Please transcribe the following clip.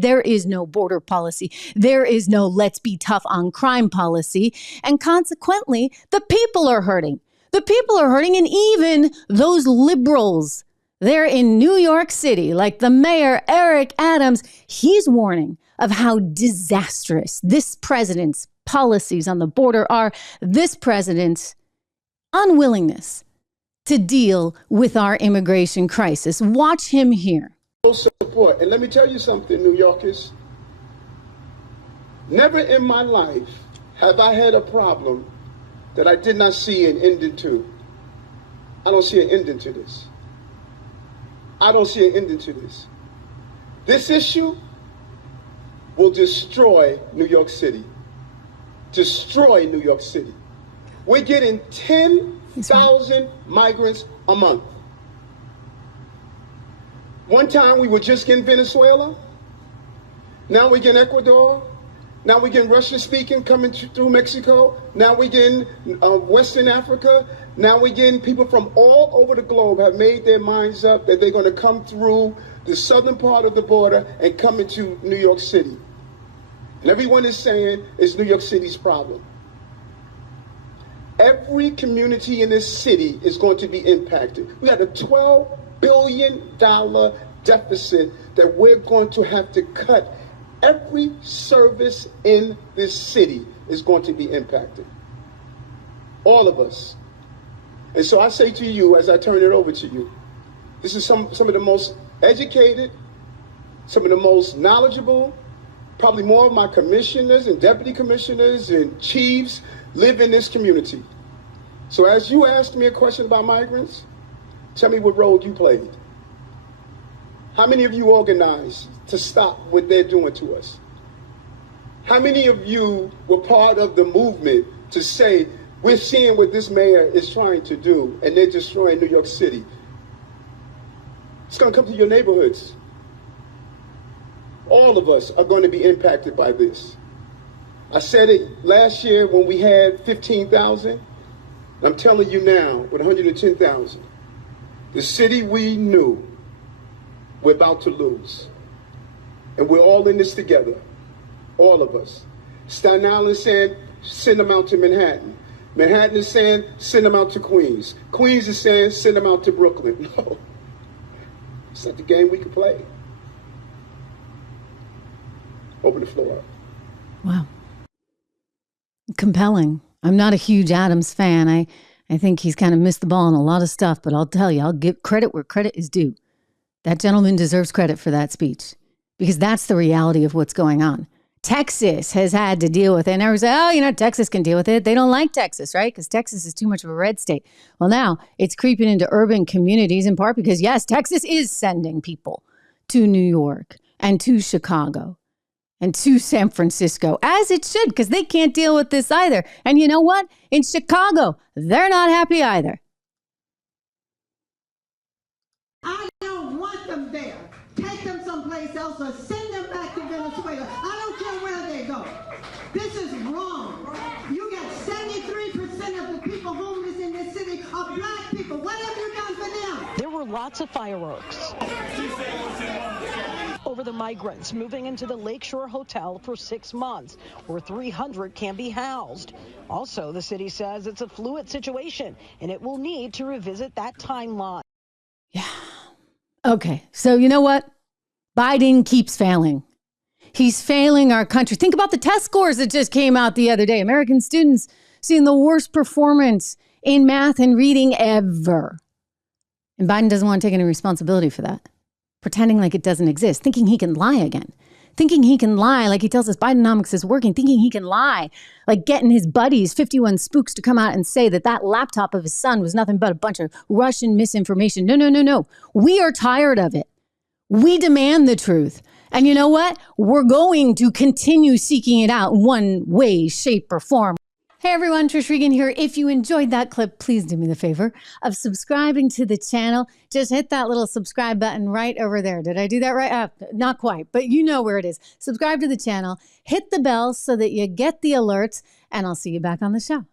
There is no border policy. There is no let's be tough on crime policy. And consequently, the people are hurting. The people are hurting, and even those liberals there in New York City, like the mayor, Eric Adams, he's warning of how disastrous this president's policies on the border are, this president's unwillingness to deal with our immigration crisis. Watch him here. Support. And let me tell you something, New Yorkers. Never in my life have I had a problem that I did not see an ending to. I don't see an ending to this. I don't see an ending to this. This issue will destroy New York City. Destroy New York City. We're getting 10,000 migrants a month. One time we were just getting Venezuela. Now we're getting Ecuador. Now we're getting Russian speaking coming through Mexico. Now we're getting Western Africa. Now we're getting people from all over the globe have made their minds up that they're going to come through the southern part of the border and come into New York City. And everyone is saying it's New York City's problem. Every community in this city is going to be impacted. We got a $12 billion deficit that we're going to have to cut. Every service in this city is going to be impacted. All of us. And so I say to you, as I turn it over to you, this is some of the most educated, some of the most knowledgeable, probably more of my commissioners and deputy commissioners and chiefs live in this community. So as you asked me a question about migrants, tell me what role you played. How many of you organized to stop what they're doing to us? How many of you were part of the movement to say, we're seeing what this mayor is trying to do and they're destroying New York City? It's going to come to your neighborhoods. All of us are going to be impacted by this. I said it last year when we had 15,000. I'm telling you now, with 110,000, the city we knew we're about to lose. And we're all in this together, all of us. Staten Island is saying, send them out to Manhattan. Manhattan is saying, send them out to Queens. Queens is saying, send them out to Brooklyn. No, it's not the game we can play. Open the floor up. Wow. Compelling. I'm not a huge Adams fan. I think he's kind of missed the ball on a lot of stuff, but I'll tell you, I'll give credit where credit is due. That gentleman deserves credit for that speech because that's the reality of what's going on. Texas has had to deal with it. And everyone's like, oh, Texas can deal with it. They don't like Texas, right? Because Texas is too much of a red state. Well, now it's creeping into urban communities in part because, yes, Texas is sending people to New York and to Chicago and to San Francisco, as it should, because they can't deal with this either. And you know what? In Chicago, they're not happy either. I don't want them there. Take them someplace else or send them back to Venezuela. I don't care where they go. This is wrong. You got 73% of the people homeless in this city are black people. What have you done for them? There were lots of fireworks over the migrants moving into the Lakeshore Hotel for 6 months, where 300 can be housed. Also, the city says it's a fluid situation, and it will need to revisit that timeline. Yeah. Okay. So you know what? Biden keeps failing. He's failing our country. Think about the test scores that just came out the other day. American students seeing the worst performance in math and reading ever. And Biden doesn't want to take any responsibility for that. Pretending like it doesn't exist, thinking he can lie again, thinking he can lie like he tells us Bidenomics is working, thinking he can lie, like getting his buddies, 51 spooks, to come out and say that laptop of his son was nothing but a bunch of Russian misinformation. No. We are tired of it. We demand the truth. And you know what? We're going to continue seeking it out in one way, shape, or form. Hey everyone, Trish Regan here. If you enjoyed that clip, please do me the favor of subscribing to the channel. Just hit that little subscribe button right over there. Did I do that right? Not quite, but you know where it is. Subscribe to the channel, hit the bell so that you get the alerts, and I'll see you back on the show.